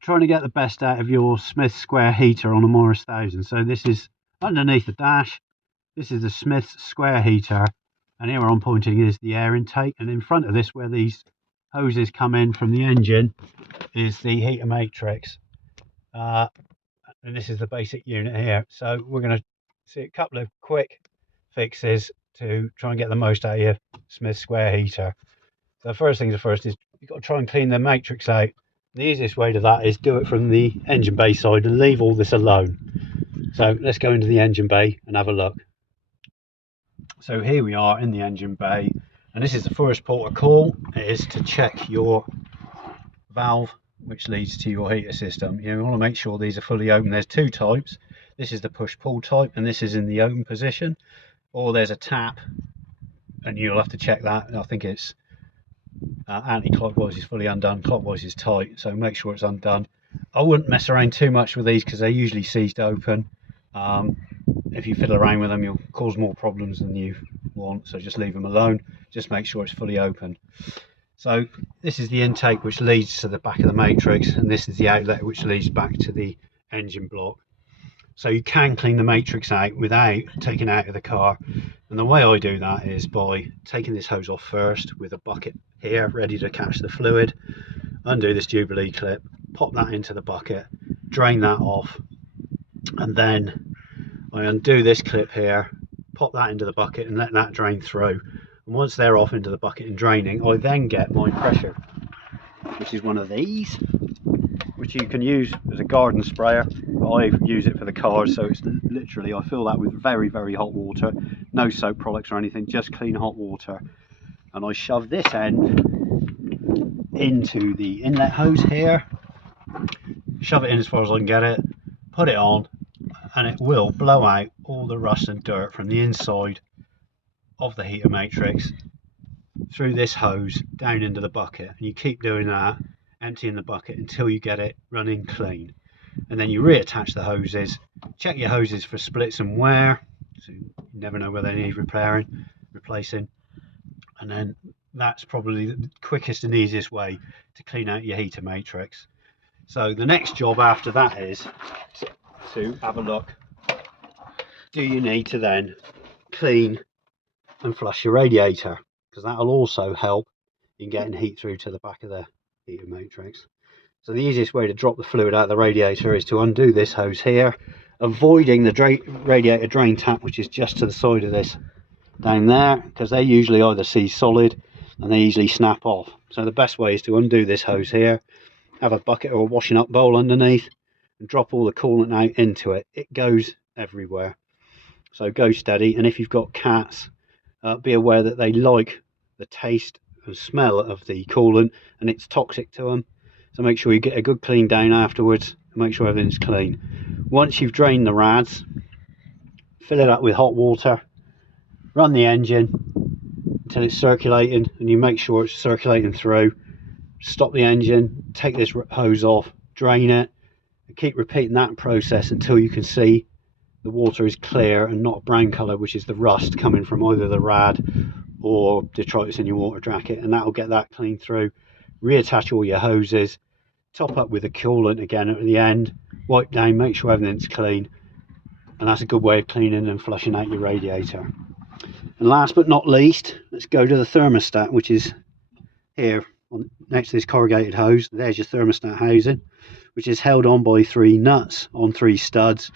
trying to get the best out of your Smith square heater on a Morris 1000. So this is underneath the dash. This is the Smith square heater, and here where I'm pointing is the air intake, and in front of this, where these hoses come in from the engine, is the heater matrix. And this is the basic unit here. So we're going to see a couple of quick fixes to try and get the most out of your Smith square heater. So the first things first is you've got to try and clean the matrix out. The easiest way to that is do it from the engine bay side and leave all this alone. So let's go into the engine bay and have a look. So here we are in the engine bay, and this is the first port of call. It is to check your valve which leads to your heater system. You want to make sure these are fully open. There's two types. This is the push-pull type, and this is in the open position, or there's a tap, and you'll have to check that. I think it's anti-clockwise is fully undone, clockwise is tight, so make sure it's undone. I wouldn't mess around too much with these because they're usually seized open. If you fiddle around with them, you'll cause more problems than you want, so just leave them alone. Just make sure it's fully open. So this is the intake which leads to the back of the matrix, and this is the outlet which leads back to the engine block. So you can clean the matrix out without taking it out of the car, and the way I do that is by taking this hose off first with a bucket here ready to catch the fluid, undo this Jubilee clip, pop that into the bucket, drain that off, and then I undo this clip here, pop that into the bucket and let that drain through. And once they're off into the bucket and draining, I then get my pressure, which is one of these, which you can use as a garden sprayer, but I use it for the cars. So it's literally, I fill that with very, very hot water, no soap products or anything, just clean hot water. And I shove this end into the inlet hose here, shove it in as far as I can get it, put it on, and it will blow out all the rust and dirt from the inside of the heater matrix through this hose down into the bucket. And you keep doing that, emptying the bucket until you get it running clean, and then you reattach the hoses. Check your hoses for splits and wear, so you never know whether they need replacing, and then that's probably the quickest and easiest way to clean out your heater matrix. So the next job after that is to have a look. Do you need to then clean and flush your radiator, because that will also help in getting heat through to the back of the heater matrix. So the easiest way to drop the fluid out of the radiator is to undo this hose here, avoiding the radiator drain tap, which is just to the side of this down there, because they usually either see solid and they easily snap off. So the best way is to undo this hose here, have a bucket or a washing up bowl underneath, and drop all the coolant out into it. It goes everywhere, so go steady. And if you've got cats, be aware that they like the taste and smell of the coolant, and it's toxic to them. So make sure you get a good clean down afterwards and make sure everything's clean. Once you've drained the rads, fill it up with hot water, run the engine until it's circulating, and you make sure it's circulating through. Stop the engine, take this hose off, drain it, and keep repeating that process until you can see the water is clear and not a brown colour, which is the rust coming from either the rad or detritus in your water jacket, and that will get that clean through. Reattach all your hoses, top up with the coolant again at the end, wipe down, make sure everything's clean, and that's a good way of cleaning and flushing out your radiator. And last but not least, let's go to the thermostat, which is here next to this corrugated hose. There's your thermostat housing, which is held on by 3 nuts on 3 studs,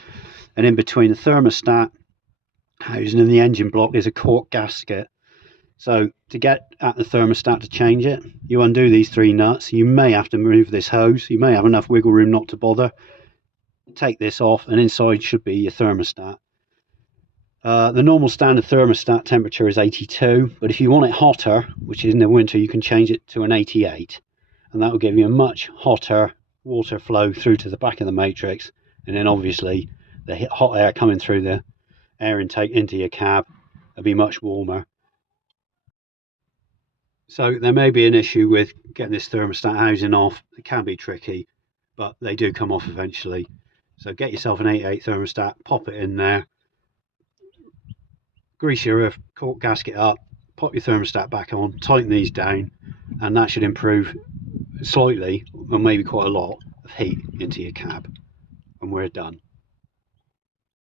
and in between the thermostat housing and the engine block is a cork gasket. So to get at the thermostat to change it, you undo these 3 nuts. You may have to move this hose, you may have enough wiggle room not to bother. Take this off, and inside should be your thermostat. The normal standard thermostat temperature is 82, but if you want it hotter, which is in the winter, you can change it to an 88, and that will give you a much hotter water flow through to the back of the matrix, and then obviously the hot air coming through the air intake into your cab will be much warmer. So there may be an issue with getting this thermostat housing off. It can be tricky, but they do come off eventually. So get yourself an 88 thermostat, pop it in there, grease your cork gasket up, pop your thermostat back on, tighten these down, and that should improve slightly, or maybe quite a lot, the of heat into your cab, and we're done.